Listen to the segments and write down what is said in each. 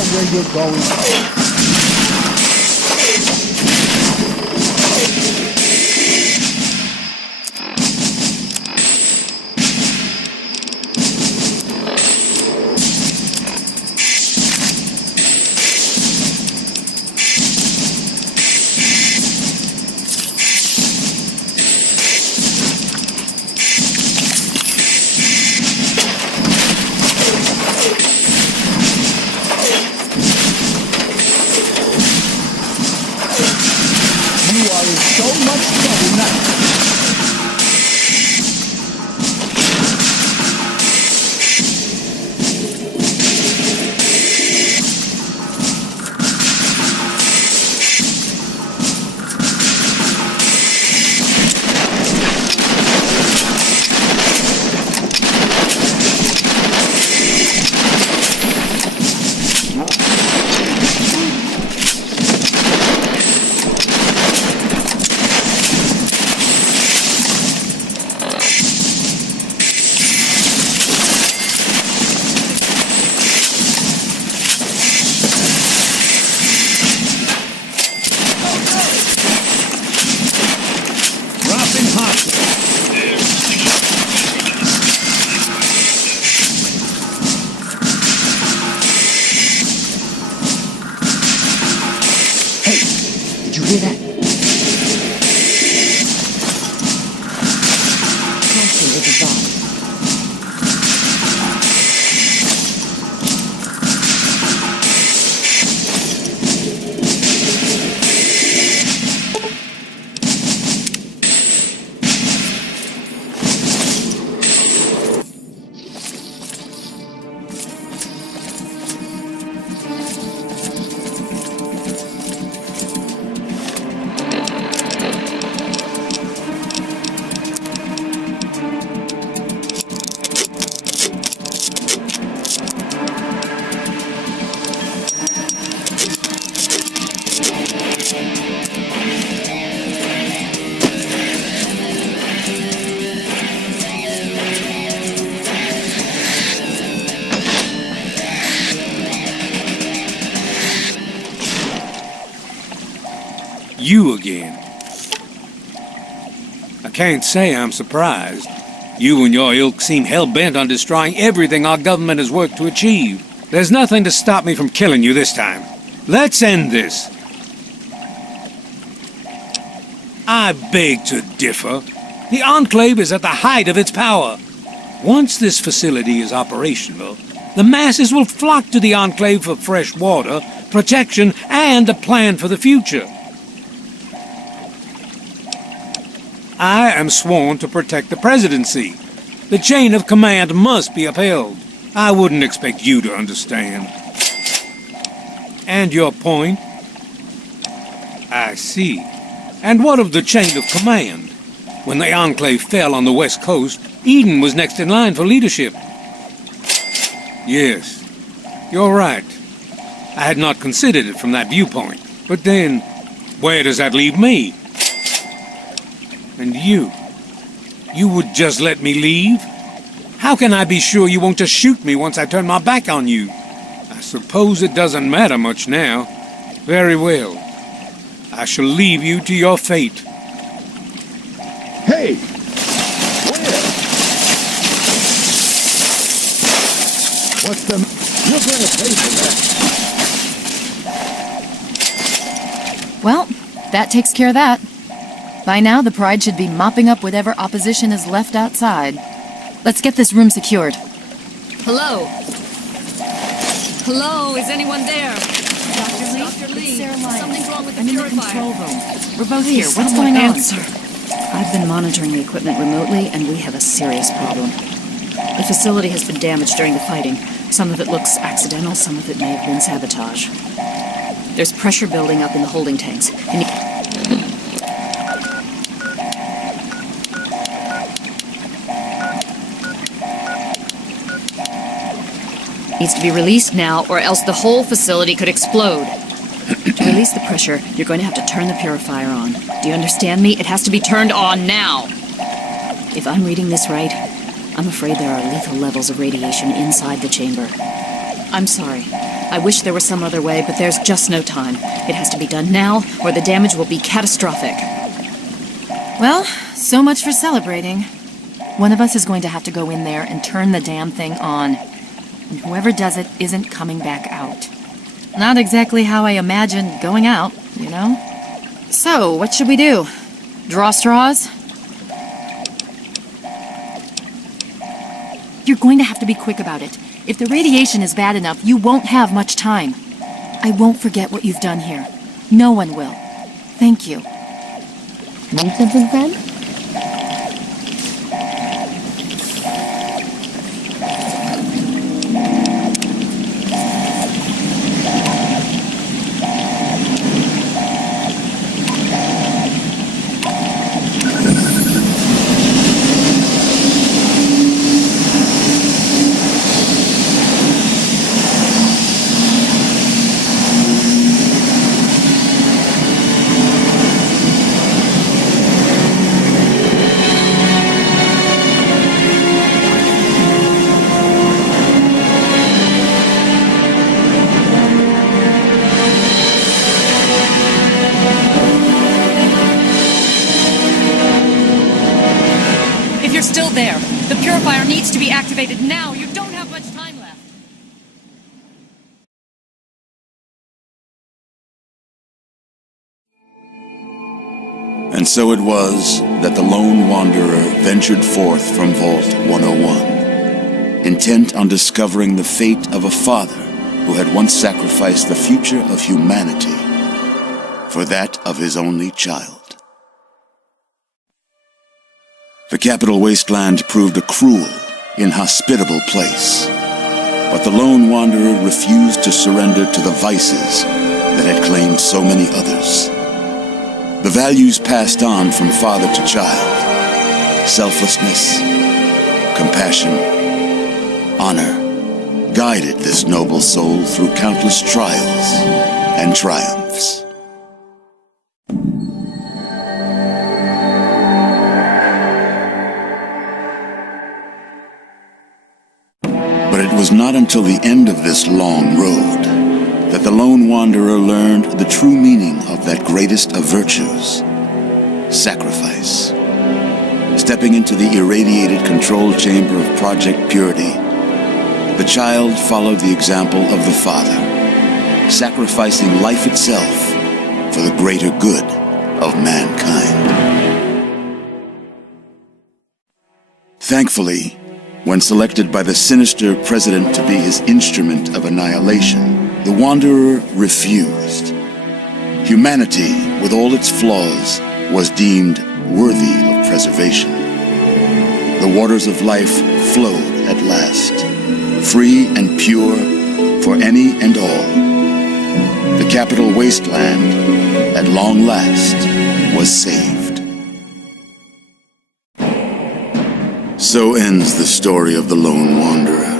out where you're going. You again. I can't say I'm surprised. You and your ilk seem hell-bent on destroying everything our government has worked to achieve. There's nothing to stop me from killing you this time. Let's end this. I beg to differ. The Enclave is at the height of its power. Once this facility is operational, the masses will flock to the Enclave for fresh water, protection, and a plan for the future. I am sworn to protect the presidency. The chain of command must be upheld. I wouldn't expect you to understand. And your point? I see. And what of the chain of command? When the Enclave fell on the West Coast, Eden was next in line for leadership. Yes, you're right. I had not considered it from that viewpoint. But then, where does that leave me? And you would just let me leave? How can I be sure you won't just shoot me once I turn my back on you? I suppose it doesn't matter much now. Very well. I shall leave you to your fate. Hey! Where? What's the... You're going to pay for that. Well, that takes care of that. By now, the Pride should be mopping up whatever opposition is left outside. Let's get this room secured. Hello? Hello, is anyone there? Dr. Lee? Dr. Lee, Sarah Lyons. something's wrong with the I'm in the purifier. control room. We're both Please, here. What's going on? Answer. I've been monitoring the equipment remotely, and we have a serious problem. The facility has been damaged during the fighting. Some of it looks accidental, some of it may have been sabotage. There's pressure building up in the holding tanks. Needs to be released now, or else the whole facility could explode. To release the pressure, you're going to have to turn the purifier on. Do you understand me? It has to be turned on now. If I'm reading this right, I'm afraid there are lethal levels of radiation inside the chamber. I'm sorry. I wish there was some other way, but there's just no time. It has to be done now, or the damage will be catastrophic. Well, so much for celebrating. One of us is going to have to go in there and turn the damn thing on. And whoever does it isn't coming back out. Not exactly how I imagined going out, you know? So, what should we do? Draw straws? You're going to have to be quick about it. If the radiation is bad enough, you won't have much time. I won't forget what you've done here. No one will. Thank you. Want something, friend? Still there. The purifier needs to be activated now. You don't have much time left. And so it was that the lone wanderer ventured forth from Vault 101, intent on discovering the fate of a father who had once sacrificed the future of humanity for that of his only child. The capital wasteland proved a cruel, inhospitable place, but the lone wanderer refused to surrender to the vices that had claimed so many others. The values passed on from father to child, selflessness, compassion, honor, guided this noble soul through countless trials and triumphs. It was not until the end of this long road that the lone wanderer learned the true meaning of that greatest of virtues, sacrifice. Stepping into the irradiated control chamber of Project Purity, the child followed the example of the father, sacrificing life itself for the greater good of mankind. Thankfully, when selected by the sinister president to be his instrument of annihilation, the Wanderer refused. Humanity, with all its flaws, was deemed worthy of preservation. The waters of life flowed at last, free and pure for any and all. The capital wasteland, at long last, was saved. So ends the story of the lone wanderer,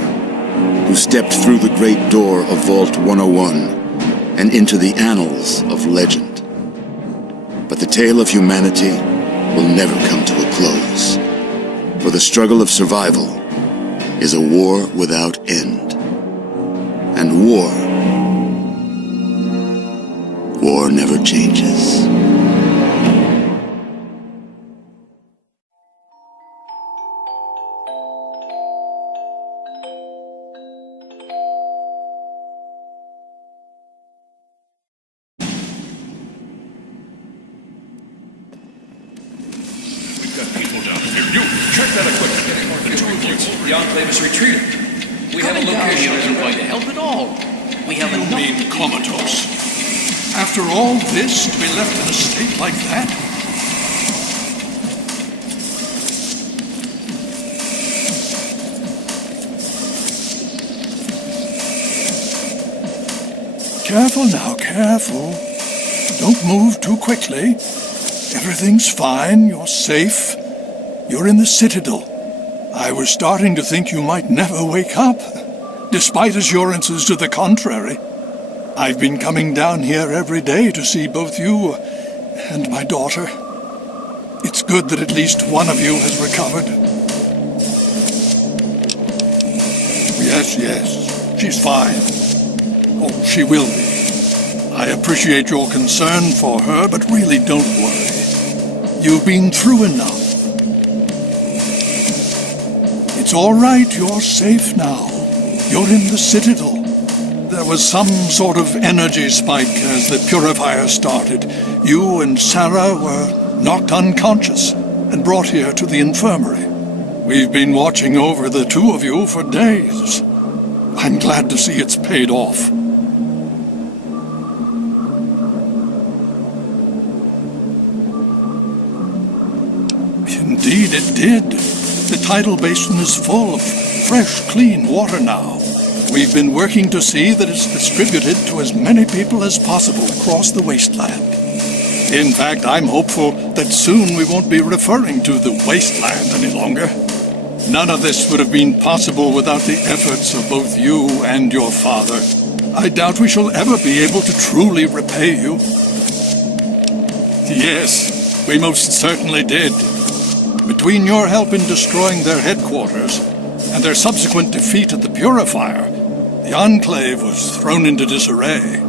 who stepped through the great door of Vault 101 and into the annals of legend. But the tale of humanity will never come to a close, for the struggle of survival is a war without end. And war never changes. The Enclave is retreating. We have a location isn't going to help at all. We have enough. You mean comatose? After all this, to be left in a state like that? Careful now, careful. Don't move too quickly. Everything's fine, you're safe. You're in the Citadel. I was starting to think you might never wake up, despite assurances to the contrary. I've been coming down here every day to see both you and my daughter. It's good that at least one of you has recovered. Yes, she's fine. Oh, she will be. I appreciate your concern for her, but really don't worry. You've been through enough. It's all right, you're safe now. You're in the Citadel. There was some sort of energy spike as the purifier started. You and Sarah were knocked unconscious and brought here to the infirmary. We've been watching over the two of you for days. I'm glad to see it's paid off. Indeed it did. The tidal basin is full of fresh, clean water now. We've been working to see that it's distributed to as many people as possible across the wasteland. In fact, I'm hopeful that soon we won't be referring to the wasteland any longer. None of this would have been possible without the efforts of both you and your father. I doubt we shall ever be able to truly repay you. Yes, we most certainly did. Between your help in destroying their headquarters and their subsequent defeat at the Purifier, the Enclave was thrown into disarray.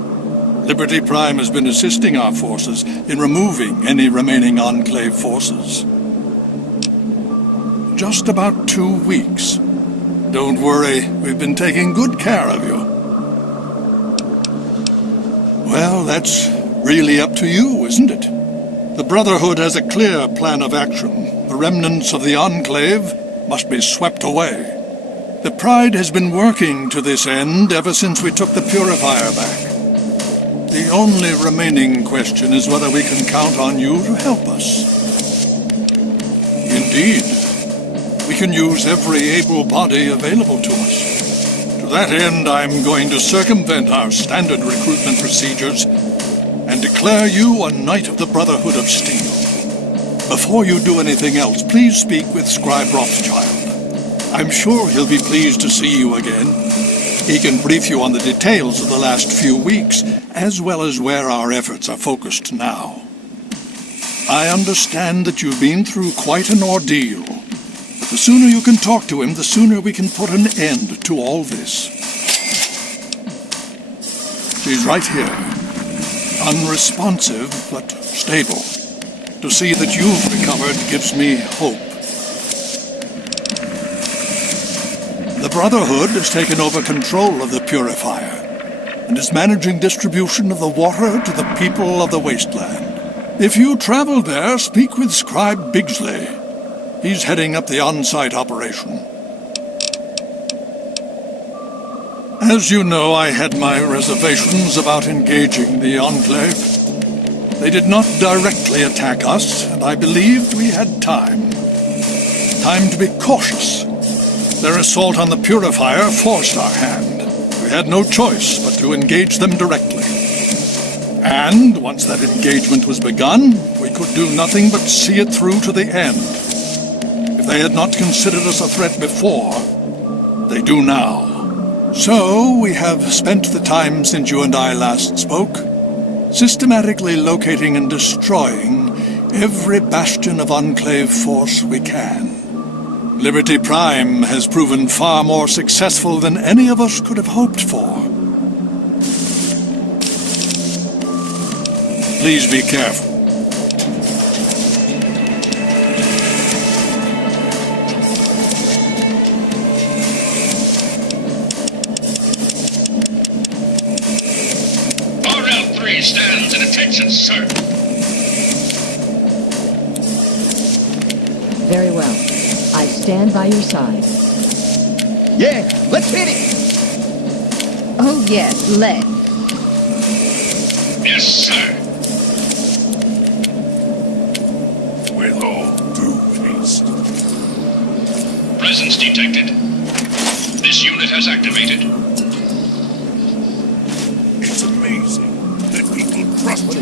Liberty Prime has been assisting our forces in removing any remaining Enclave forces. Just about 2 weeks. Don't worry, we've been taking good care of you. Well, that's really up to you, isn't it? The Brotherhood has a clear plan of action. The remnants of the Enclave must be swept away. The Pride has been working to this end ever since we took the Purifier back. The only remaining question is whether we can count on you to help us. Indeed, we can use every able body available to us. To that end, I'm going to circumvent our standard recruitment procedures and declare you a Knight of the Brotherhood of Steel. Before you do anything else, please speak with Scribe Rothschild. I'm sure he'll be pleased to see you again. He can brief you on the details of the last few weeks, as well as where our efforts are focused now. I understand that you've been through quite an ordeal, but the sooner you can talk to him, the sooner we can put an end to all this. She's right here. Unresponsive, but stable. To see that you've recovered gives me hope. The Brotherhood has taken over control of the Purifier and is managing distribution of the water to the people of the wasteland. If you travel there, speak with Scribe Bigsley. He's heading up the on-site operation. As you know, I had my reservations about engaging the Enclave. They did not directly attack us, and I believed we had time. Time to be cautious. Their assault on the Purifier forced our hand. We had no choice but to engage them directly. And once that engagement was begun, we could do nothing but see it through to the end. If they had not considered us a threat before, they do now. So we have spent the time since you and I last spoke, systematically locating and destroying every bastion of Enclave force we can. Liberty Prime has proven far more successful than any of us could have hoped for. Please be careful. RL3 stands at attention, sir. Very well. I stand by your side. Yeah, let's hit it! Oh, yes, let's. Yes, sir. With all due haste. Presence detected. This unit has activated. It's amazing that people trust